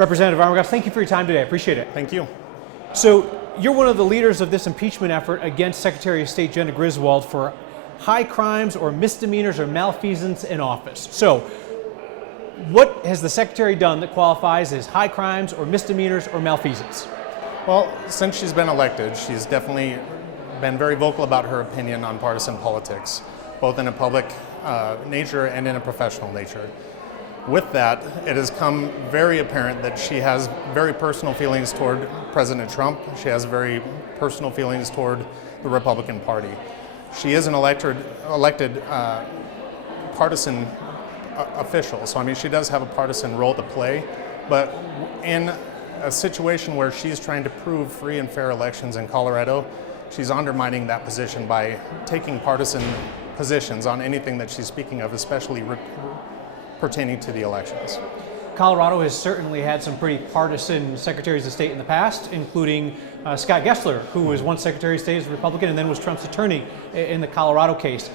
Representative Armagost, thank you for your time today. I appreciate it. Thank you. So you're one of the leaders of this impeachment effort against Secretary of State Jena Griswold for high crimes or misdemeanors or malfeasance in office. So what has the Secretary done that qualifies as high crimes or misdemeanors or malfeasance? Well, since she's been elected, she's definitely been very vocal about her opinion on partisan politics, both in a public nature and in a professional nature. With that, it has come very apparent that she has very personal feelings toward President Trump. She has very personal feelings toward the Republican Party. She is an elected partisan official, so I mean she does have a partisan role to play, but in a situation where she's trying to prove free and fair elections in Colorado, she's undermining that position by taking partisan positions on anything that she's speaking of, especially pertaining to the elections. Colorado has certainly had some pretty partisan secretaries of state in the past, including Scott Gessler, who was once Secretary of State as a Republican and then was Trump's attorney in the Colorado case.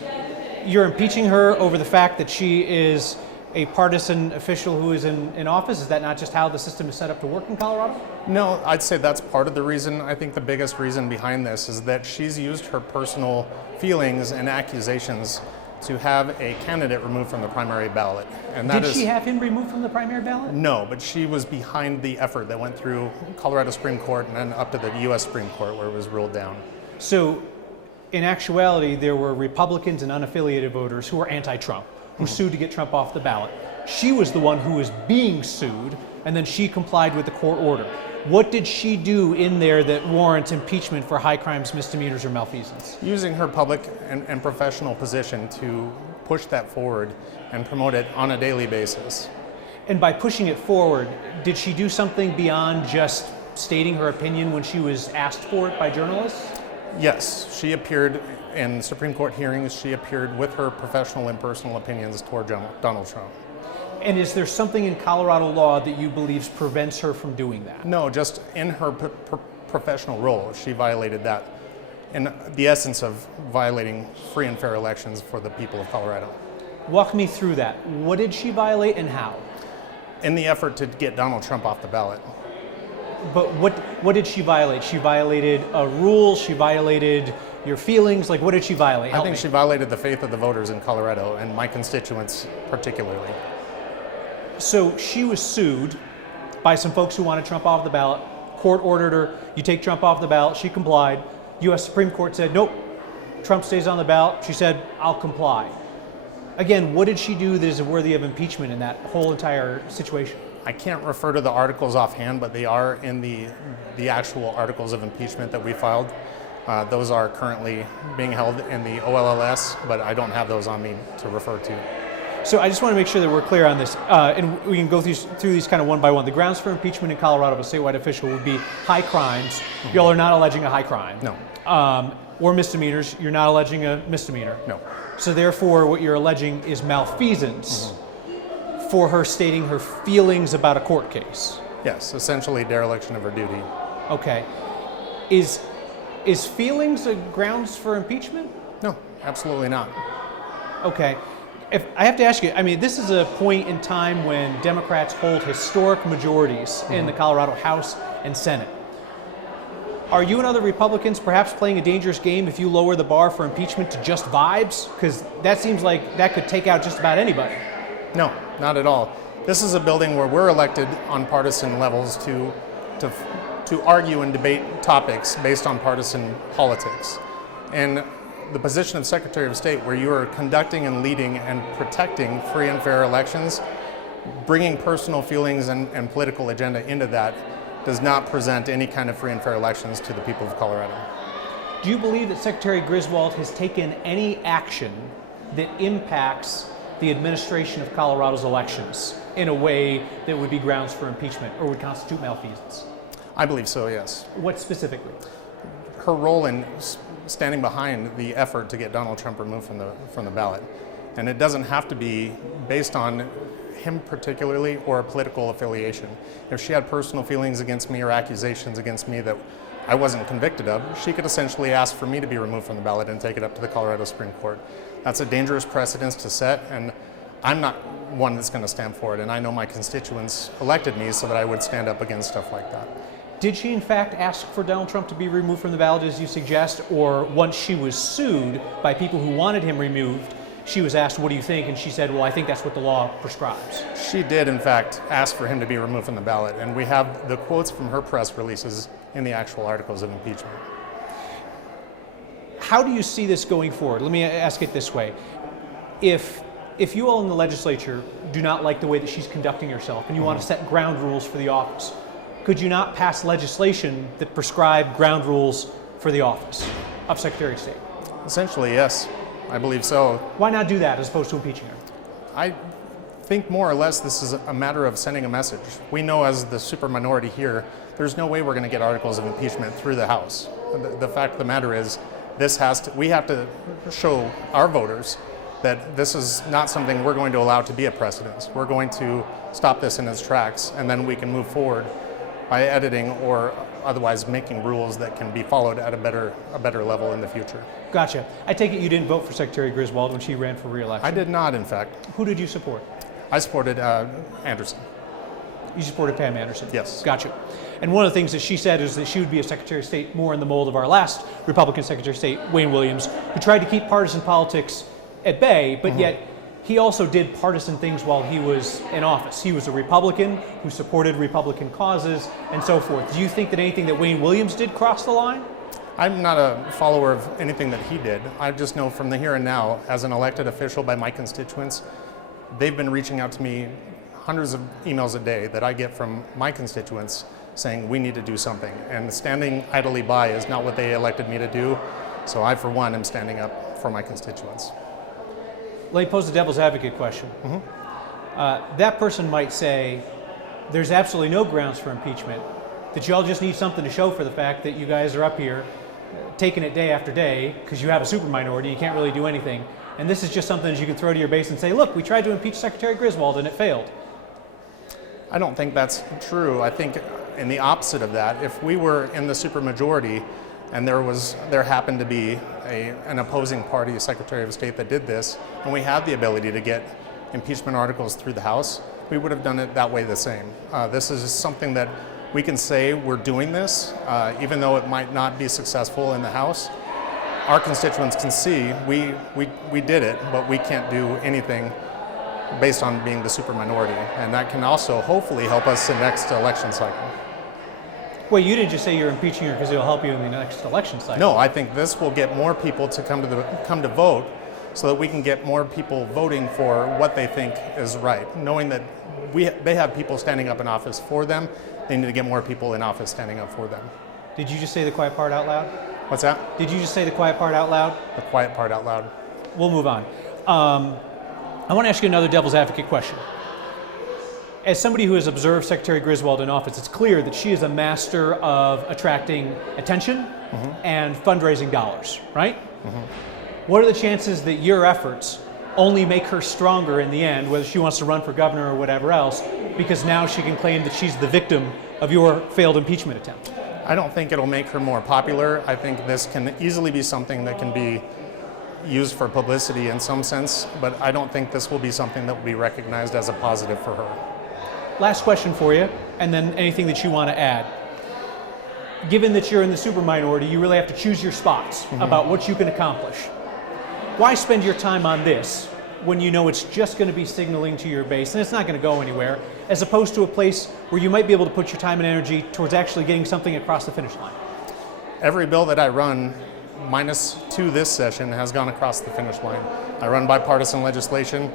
You're impeaching her over the fact that she is a partisan official who is in office. Is that not just how the system is set up to work in Colorado? No, I'd say that's part of the reason. I think the biggest reason behind this is that she's used her personal feelings and accusations to have a candidate removed from the primary ballot. And that Did she have him removed from the primary ballot? No, but she was behind the effort that went through Colorado Supreme Court and then up to the U.S. Supreme Court where it was ruled down. So, in actuality, there were Republicans and unaffiliated voters who were anti-Trump, who sued to get Trump off the ballot. She was the one who was being sued, and then she complied with the court order. What did she do in there that warrants impeachment for high crimes, misdemeanors, or malfeasance? Using her public and professional position to push that forward and promote it on a daily basis. And by pushing it forward, did she do something beyond just stating her opinion when she was asked for it by journalists? Yes, she appeared in Supreme Court hearings. She appeared with her professional and personal opinions toward Donald Trump. And is there something in Colorado law that you believe prevents her from doing that? No, just in her professional role, she violated that. In the essence of violating free and fair elections for the people of Colorado. Walk me through that. What did she violate and how? In the effort to get Donald Trump off the ballot. But what did she violate? She violated a rule, she violated your feelings, like what did she violate? I think she violated the faith of the voters in Colorado and my constituents particularly. So she was sued by some folks who wanted Trump off the ballot. Court ordered her, you take Trump off the ballot. She complied. U.S. Supreme Court said, nope, Trump stays on the ballot. She said, I'll comply. Again, what did she do that is worthy of impeachment in that whole entire situation? I can't refer to the articles offhand, but they are in the actual articles of impeachment that we filed. Those are currently being held in the OLLS, but I don't have those on me to refer to. So I just want to make sure that we're clear on this, and we can go through these kind of one by one. The grounds for impeachment in Colorado of a statewide official would be high crimes. Y'all are not alleging a high crime. No. Or misdemeanors. You're not alleging a misdemeanor. No. So therefore, what you're alleging is malfeasance for her stating her feelings about a court case. Yes, essentially dereliction of her duty. Okay. Is feelings a grounds for impeachment? No, absolutely not. Okay. If I have to ask you, I mean, this is a point in time when Democrats hold historic majorities in the Colorado House and Senate. Are you and other Republicans perhaps playing a dangerous game if you lower the bar for impeachment to just vibes? Because that seems like that could take out just about anybody. No, not at all. This is a building where we're elected on partisan levels to argue and debate topics based on partisan politics. And the position of Secretary of State, where you are conducting and leading and protecting free and fair elections, bringing personal feelings and political agenda into that does not present any kind of free and fair elections to the people of Colorado. Do you believe that Secretary Griswold has taken any action that impacts the administration of Colorado's elections in a way that would be grounds for impeachment or would constitute malfeasance? I believe so, yes. What specifically? Her role in standing behind the effort to get Donald Trump removed from the ballot. And it doesn't have to be based on him particularly or a political affiliation. If she had personal feelings against me or accusations against me that I wasn't convicted of, she could essentially ask for me to be removed from the ballot and take it up to the Colorado Supreme Court. That's a dangerous precedence to set, and I'm not one that's going to stand for it. And I know my constituents elected me so that I would stand up against stuff like that. Did she in fact ask for Donald Trump to be removed from the ballot as you suggest, or once she was sued by people who wanted him removed, she was asked, what do you think? And she said, well, I think that's what the law prescribes. She did, in fact, ask for him to be removed from the ballot, and we have the quotes from her press releases in the actual articles of impeachment. How do you see this going forward? Let me ask it this way. If you all in the legislature do not like the way that she's conducting herself and you want to set ground rules for the office, could you not pass legislation that prescribe ground rules for the office of Secretary of State? Essentially, yes. I believe so. Why not do that as opposed to impeaching her? I think more or less this is a matter of sending a message. We know as the super minority here, there's no way we're going to get articles of impeachment through the House. The fact of the matter is, we have to show our voters that this is not something we're going to allow to be a precedent. We're going to stop this in its tracks, and then we can move forward by editing or otherwise making rules that can be followed at a better level in the future. Gotcha. I take it you didn't vote for Secretary Griswold when she ran for re-election? I did not, in fact. Who did you support? I supported Anderson. You supported Pam Anderson? Yes. Gotcha. And one of the things that she said is that she would be a Secretary of State more in the mold of our last Republican Secretary of State, Wayne Williams, who tried to keep partisan politics at bay, but yet he also did partisan things while he was in office. He was a Republican who supported Republican causes and so forth. Do you think that anything that Wayne Williams did crossed the line? I'm not a follower of anything that he did. I just know from the here and now, as an elected official by my constituents, they've been reaching out to me hundreds of emails a day that I get from my constituents saying we need to do something. And standing idly by is not what they elected me to do. So I, for one, am standing up for my constituents. Let me pose the devil's advocate question. That person might say, there's absolutely no grounds for impeachment, that y'all just need something to show for the fact that you guys are up here taking it day after day because you have a super minority, you can't really do anything. And this is just something that you can throw to your base and say, look, we tried to impeach Secretary Griswold and it failed. I don't think that's true. I think in the opposite of that, if we were in the supermajority and there happened to be an opposing party, a Secretary of State that did this, and we had the ability to get impeachment articles through the House, we would have done it that way the same. This is just something that we can say we're doing this, even though it might not be successful in the House. Our constituents can see we did it, but we can't do anything based on being the super minority. And that can also hopefully help us in the next election cycle. Well, you didn't just say you're impeaching her because it'll help you in the next election cycle. No, I think this will get more people to come to vote so that we can get more people voting for what they think is right. Knowing that they have people standing up in office for them, they need to get more people in office standing up for them. Did you just say the quiet part out loud? What's that? Did you just say the quiet part out loud? The quiet part out loud. We'll move on. I want to ask you another devil's advocate question. As somebody who has observed Secretary Griswold in office, it's clear that she is a master of attracting attention and fundraising dollars, right? What are the chances that your efforts only make her stronger in the end, whether she wants to run for governor or whatever else, because now she can claim that she's the victim of your failed impeachment attempt? I don't think it'll make her more popular. I think this can easily be something that can be used for publicity in some sense, but I don't think this will be something that will be recognized as a positive for her. Last question for you, and then anything that you want to add. Given that you're in the super minority, you really have to choose your spots about what you can accomplish. Why spend your time on this when you know it's just going to be signaling to your base and it's not going to go anywhere, as opposed to a place where you might be able to put your time and energy towards actually getting something across the finish line? Every bill that I run, minus 2 this session, has gone across the finish line. I run bipartisan legislation.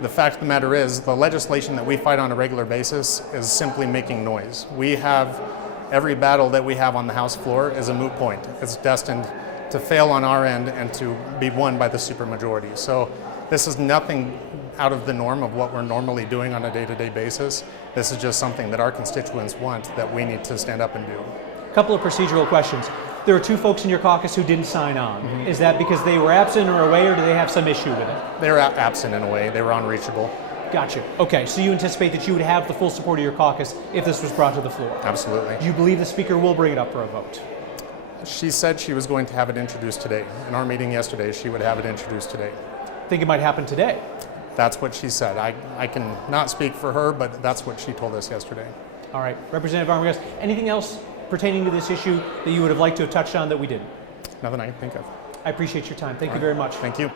The fact of the matter is, the legislation that we fight on a regular basis is simply making noise. Every battle that we have on the House floor is a moot point. It's destined to fail on our end and to be won by the supermajority. So this is nothing out of the norm of what we're normally doing on a day-to-day basis. This is just something that our constituents want that we need to stand up and do. A couple of procedural questions. There are 2 folks in your caucus who didn't sign on. Is that because they were absent or away, or do they have some issue with it? They were absent in a way. They were unreachable. Gotcha. Okay, so you anticipate that you would have the full support of your caucus if this was brought to the floor? Absolutely. Do you believe the Speaker will bring it up for a vote? She said she was going to have it introduced today. In our meeting yesterday, she would have it introduced today. Think it might happen today? That's what she said. I can not speak for her, but that's what she told us yesterday. All right, Representative Armagost, anything else pertaining to this issue that you would have liked to have touched on that we didn't? Nothing I can think of. I appreciate your time. Thank you very much. Thank you.